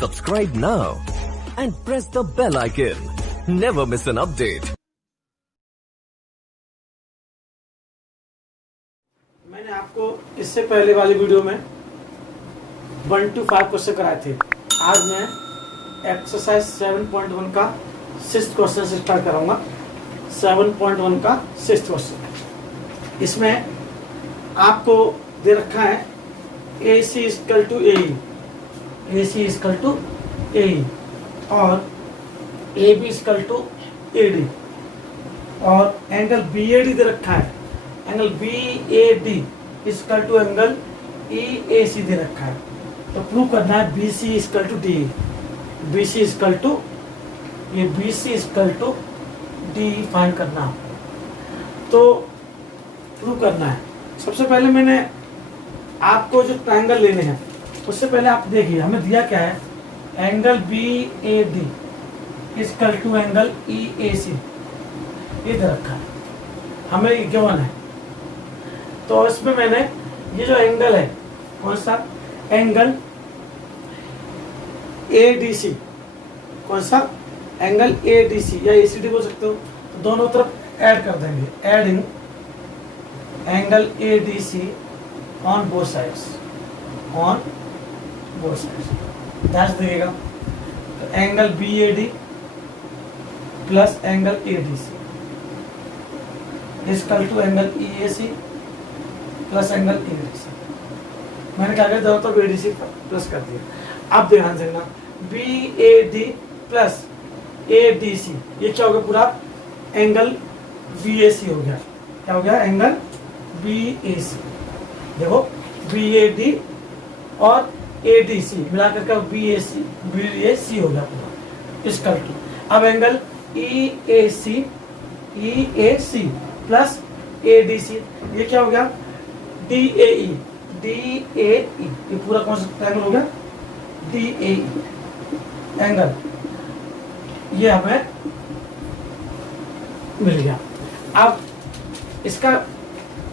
Subscribe now and press the bell icon. Never miss an update. मैंने आपको इससे पहले वाली वीडियो में 1 to 5 क्वेश्चन कराए थे। आज मैं एक्सरसाइज 7.1 का 6th क्वेश्चन से स्टार्ट कराऊंगा। 7.1 का 6th क्वेश्चन, इसमें आपको दे रखा है AC equal to AE, AC equal to AE और AB इक्वल टू AD और एंगल BAD दे रखा है। Angle BAD equal to angle EAC दे रखा है। तो प्रूव करना है BC equal to DE, BC equal to ये BC equal to DE find करना है। तो प्रूव करना है। सबसे पहले मैंने आपको जो ट्रायंगल लेने हैं उससे पहले आप देखिए हमें दिया क्या है। Angle BAD equal to angle EAC ये दे रखा है, हमें ये गिवन है। तो इसमें मैंने ये जो एंगल है कौन सा एंगल ADC, कौन सा एंगल ADC या ACD बोल सकते हो। तो दोनों तरफ ऐड कर देंगे, adding angle ADC on both sides, on both sides that's देगा। तो angle BAD plus angle ADC equal to angle EAC plus angle ADC। मैंने क्या किया तो ADC प्लस कर दिया। अब ध्यान देना BAD प्लस ADC ये क्या हो गया, पूरा एंगल BAC हो गया। क्या हो गया, एंगल BAC। देखो BAD और ADC मिलाकर का BAC हो गया पूरा इक्वल टू। अब एंगल EAC प्लस ADC ये क्या हो गया, DAE ये पूरा कौन सा ट्रायंगल हो गया, DAE एंगल ये हमें मिल गया। अब इसका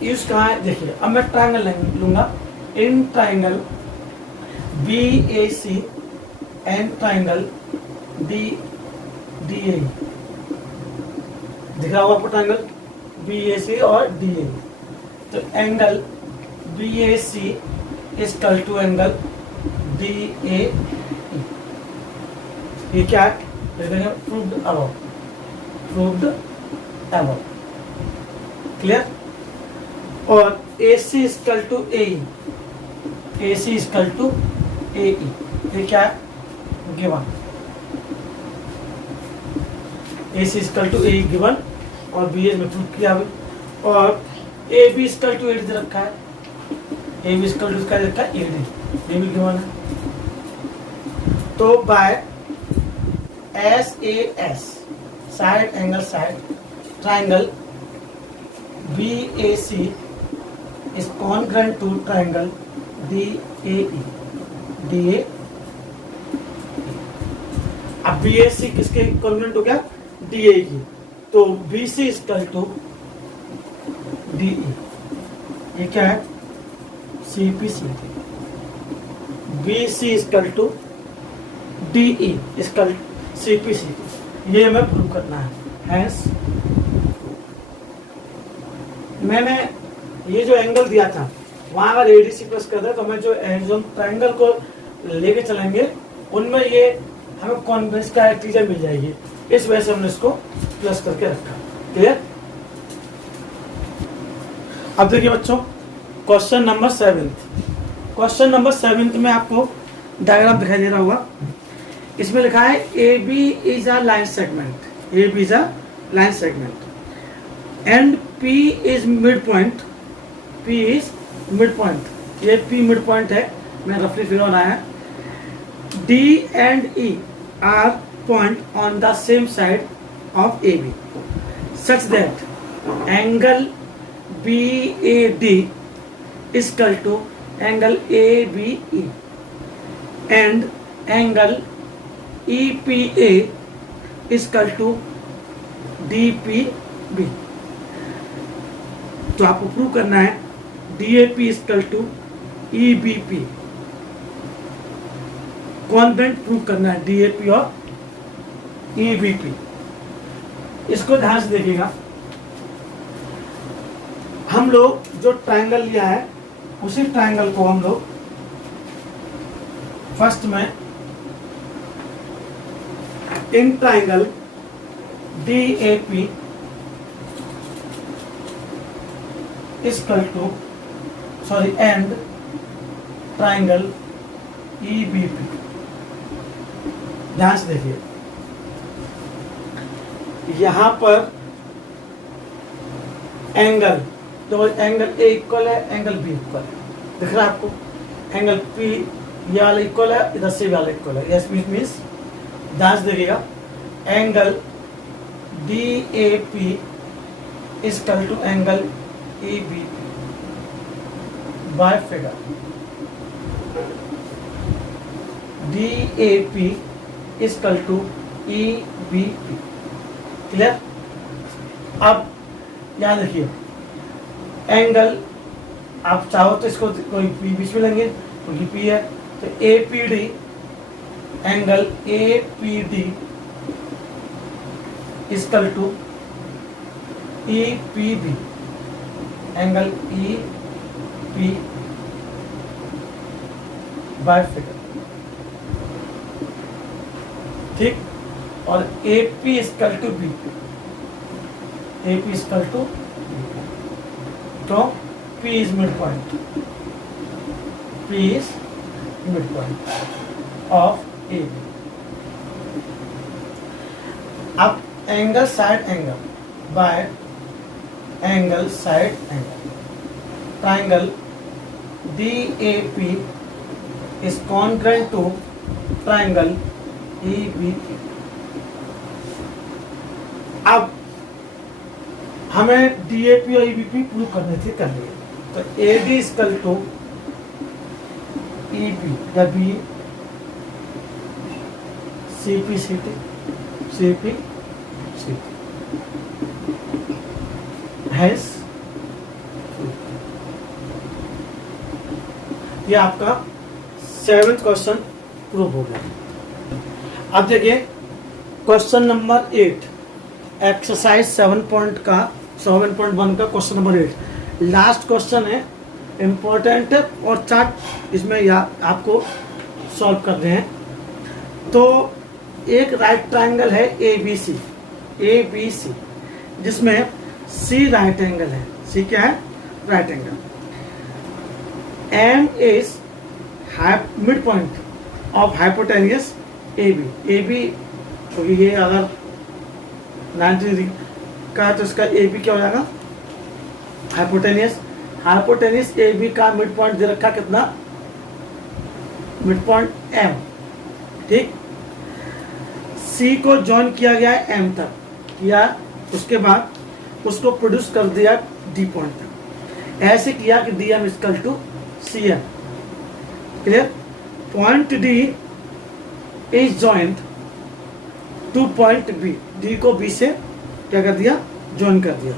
यूज कहाँ है देखिए। अब मैं ट्रायंगल लूंगा, in triangle BAC and triangle DAE दिख रहा होगा आपको ट्रायंगल BAC और DAE। तो angle BAC equal to angle DAE ये क्या है, proved above, proved above, clear. और AC equal to AE, AC equal to AE ये क्या है, given. AC equal to AE given और BA में प्रूव किया अभी। और AB इक्वल टू AD दे रखा है, AB इक्वल टू क्या रखा है, AD ये भी गिवन है। तो by SAS side angle side triangle BAC is congruent to triangle DAE। अब BAC किसके कॉन्ग्रुएंट हो गया, DAE की। तो BC इक्वल टू DE ये क्या है, CPC। BC equal to DE equal CPC ये हमें प्रूव करना है। हैंस मैंने ये जो एंगल दिया था वहां अगर ADC प्लस कर दे तो हमें जो ट्रायंगल को लेके चलेंगे उनमें ये हमें कॉन्वेक्स का ट्रीजर मिल जाएगी। इस वजह से हमने इसको प्लस करके रखा। क्लियर। अब देखिए बच्चों क्वेश्चन नंबर 7। क्वेश्चन नंबर 7 में आपको डायग्राम दिखाई दे रहा होगा। इसमें लिखा है AB is a line segment, AB is a line segment and P is mid point, P is mid point. ये P मिड पॉइंट है, मैं रफली फिगर बनाया है। D and E are point on the same side of AB such that angle BAD is equal to angle ABE and angle EPA is equal to DPB। तो आपको prove करना है DAP is equal to EBP congruent prove करना है, DAP और EBP. इसको ध्यान से देखिएगा, हम लोग जो ट्रायंगल लिया है उसी ट्रायंगल को हम लोग फर्स्ट में in triangle DAP equal to and triangle EBP। ध्यान से देखिए, यहां पर एंगल तो एंगल A इक्वल है, एंगल B इक्वल है, दिख रहा है आपको? एंगल P ये वाला इक्वल है, इधर से वाला इक्वल है। यस मीन्स ध्यान से देखिएगा, angle DAP equal to angle EBP by figure DAP equal to EBP। Clear? अब याद रखिए, एंगल आप चाहो तो इसको कोई पी बीच में लेंगे क्योंकि पी है, तो APD angle APD equal to EPB angle EP by figure. ठीक, और AP equal to BP, AP equal to तो P is mid point, P is mid point of AB। अब angle side angle by angle side angle, triangle DAP is congruent to triangle EBP। अब हमें DAP और EBP prove करने थे, कर लिए। तो AD इक्वल टू EP या B CP CT हैस, ये आपका 7th क्वेश्चन प्रूव हो गया। अब देखिए क्वेश्चन नंबर 8, एक्सरसाइज 7.1 का क्वेश्चन नंबर 8 लास्ट क्वेश्चन है, इम्पोर्टेंट है और चार्ट इसमें आपको सॉल्व करने हैं। तो एक राइट ट्रायंगल है ABC जिसमें C राइट एंगल है। C क्या है? Right angle. M is mid point of hypotenuse AB क्योंकि ये अगर 90 डिग्री का है तो इसका AB क्या हो जाएगा? हाइपोटेनियस AB का मिड पॉइंट दे रखा कितना? Mid point M। ठीक, C को जॉइन किया गया है M तक किया, उसके बाद उसको प्रोड्यूस कर दिया D पॉइंट तक। ऐसे किया कि DM equal to CM। Clear? Point D is joint to point B, D को B से क्या कर दिया? जॉइन कर दिया।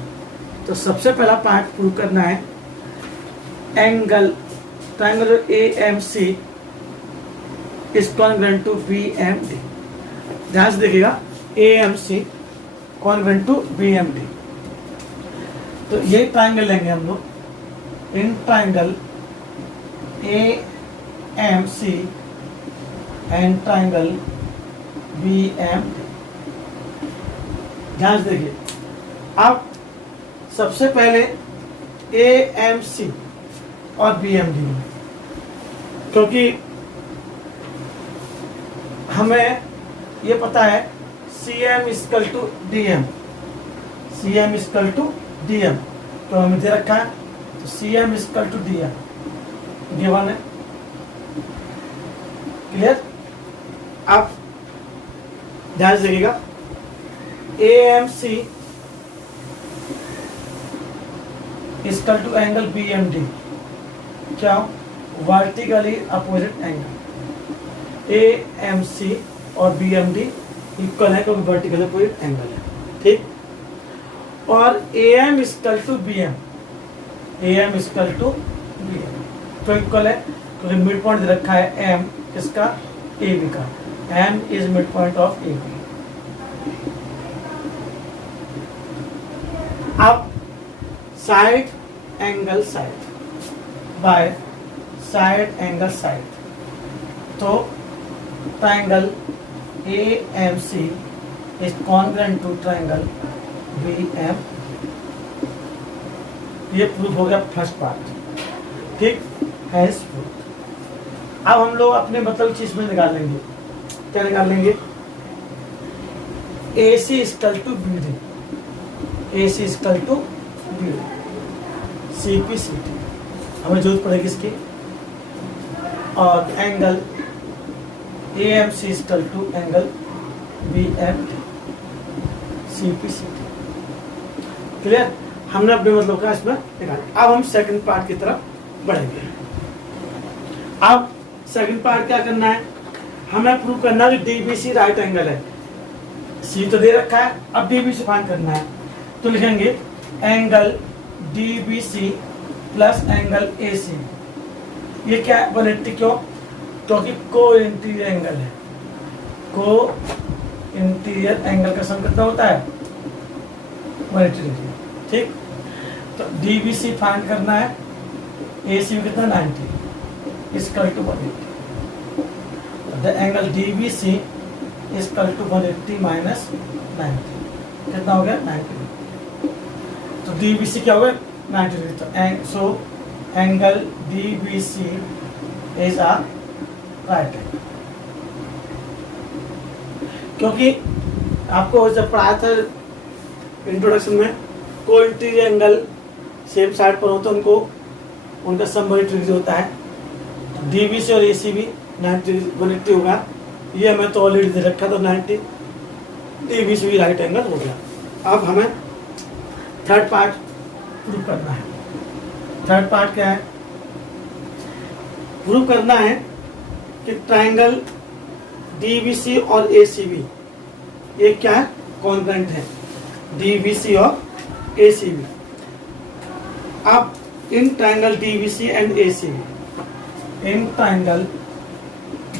तो सबसे पहला पार्ट प्रूव करना है, angle triangle AMC is congruent to BMD। ध्यान से देखिएगा, AMC कॉन्ग्रुएंट टू BMD। तो ये ट्रायंगल लेंगे हम लोग, in triangle AMC and triangle BMD। ध्यान से देखिए, अब सबसे पहले AMC और BMD में, क्योंकि हमें ये पता है CM equal to DM, CM equal to DM तो हमें दे रखा है, तो CM equal to DM given है। क्लियर? अब ध्यान से देखिएगा, AMC equal to angle BMD क्या? Vertically opposite angle. AMC और BMD इक्वल है क्योंकि वर्टिकल अपोजिट एंगल है। ठीक, और AM equal to BM, AM equal to BM तो इक्वल है क्योंकि मिड पॉइंट रखा है M किसका? ए बी का, M is mid point of A B. अब side angle side by side angle side, तो triangle A M C is congruent to triangle B M. ये प्रूफ हो गया फर्स्ट पार्ट, ठीक है। अब हम लोग अपने मतलब चीज में निकालेंगे, क्या निकालेंगे? A C equal to B D, A C equal to B D, C P C T हमें जरूरत पड़ेगी इसकी। और angle A M C equal to angle B M C P C T. Clear? हमने अपने मतलब का इसमें निकाला। अब हम सेकंड पार्ट की तरफ बढ़ेंगे। अब सेकंड पार्ट क्या करना है? हमें प्रूव करना है D B C right angle है। सी तो दे रखा है, अब डी बी सी फाइंड करना है। तो लिखेंगे angle D B C plus angle A C. ये क्या है? 180। क्यों? क्योंकि को इंटीरियर एंगल है। को इंटीरियर एंगल का सम कितना होता है? 180 डिग्री। ठीक, तो डी बी सी फाइंड करना है, ए सी कितना 90 equal to 180। The angle D B C equal to 180 minus 90 कितना हो गया? 90। तो डी बी सी क्या हो गया? 90 डिग्री। तो so angle D B C is a right angle. क्योंकि आपको जब पढ़ाया था इंट्रोडक्शन में, को इंटीरियर एंगल सेम साइड पर हो तो उनका सम 180 डिग्री होता है। डीबीसी और एसी भी 180 होगा। ये हमें तो ऑलरेडी दे रखा था 90, डीबीसी भी राइट एंगल हो गया। अब हमें थर्ड पार्ट प्रूव करना है। थर्ड पार्ट क्या है? प्रूव करना है कि ट्राइंगल डीबीसी और एसीबी ये क्या है? कॉन्ग्रुएंट है, डीबीसी और एसीबी। अब in triangle DBC and ACB, in triangle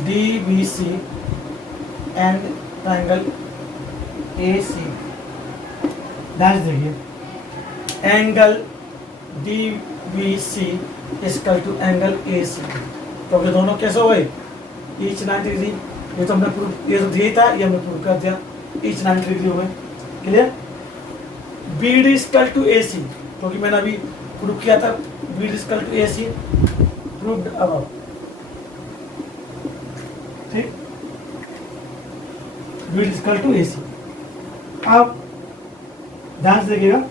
DBC and triangle ACB, ध्यान से देखिए, angle DBC equal to angle ACB. क्योंकि दोनों कैसे हो गए? Each 90 degree. ये तो हमने प्रूव, ये तो दिया था, ये हमने प्रूव कर दिया, ईच 90 डिग्री हो गए। Clear? B D equal to A C, क्योंकि मैंने अभी प्रूव किया था B D equal to A C, proved above. ठीक, B D equal to A C. अब ध्यान से देखिएगा,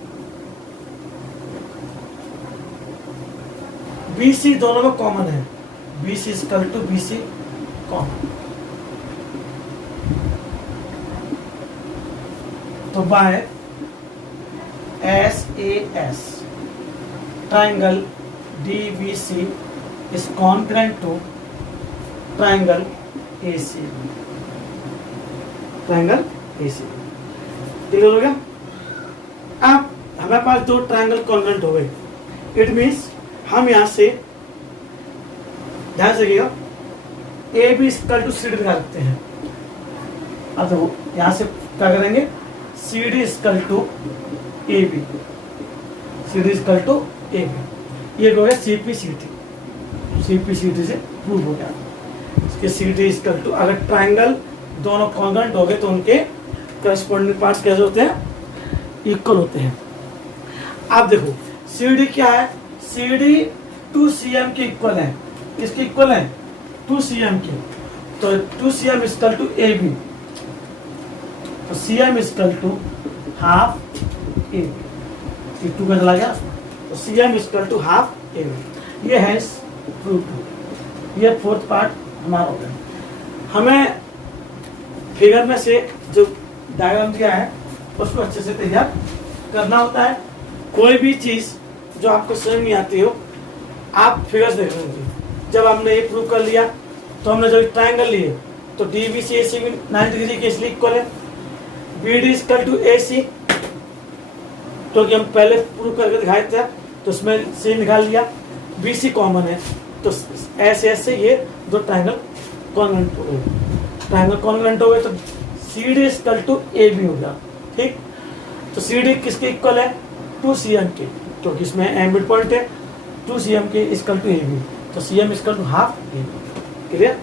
बी सी दोनों में कॉमन है, B C equal to B C common. तो by S A S triangle D B C is congruent to triangle A C B, triangle A C B. Clear हो गया? अब हमारे पास दो ट्राइंगल कॉन्ग्रुएंट हो गए। इट मीन्स हम यहां से ध्यान से रखिएगा, A B equal to C D निकाल सकते हैं। अब देखो यहां से क्या करेंगे? C D equal to A B, C D equal to A B. ये हो गया C P C T, C P C T से प्रूव हो गया। इसके सी डी इक्वल टू, अगर ट्राइंगल दोनों कॉन्ग्रुएंट हो गए तो उनके करस्पॉन्डिंग पार्ट्स कैसे होते हैं? इक्वल होते हैं। अब देखो सी डी क्या है? सी डी 2 cm के इक्वल है। किसके इक्वल है? 2 cm के। तो 2 cm equal to A B, तो cm equal to half A B. 2 का चला गया, तो cm equal to half A B. ये है प्रूफ। ये फोर्थ पार्ट हमारा हो गया। हमें फिगर में से जो डायग्राम दिया है उसको अच्छे से तैयार करना होता है। कोई भी चीज जो आपको समझ नहीं आती हो, आप फिगर्स देख रहे होंगे। जब हमने ये प्रूव कर लिया तो हमने जो ट्राइंगल लिए, तो डी बी सी ए सी भी 90 डिग्री के इसलिए इक्वल है। B D equal to A C, क्योंकि हम पहले प्रूव करके दिखाए थे, तो उसमें सी निकाल लिया। बी सी कॉमन है, तो एस एस से ये दो ट्राइंगल कॉन्ग्रुएंट हो गए, ट्रायंगल कॉन्ग्रुएंट हो गए तो C D equal to A B हो गया। ठीक, तो सी डी किसके इक्वल है, 2cm के, क्योंकि इसमें एम मिड पॉइंट है, 2cm के इक्वल टू ए बी, तो C M equal to half A B. Clear?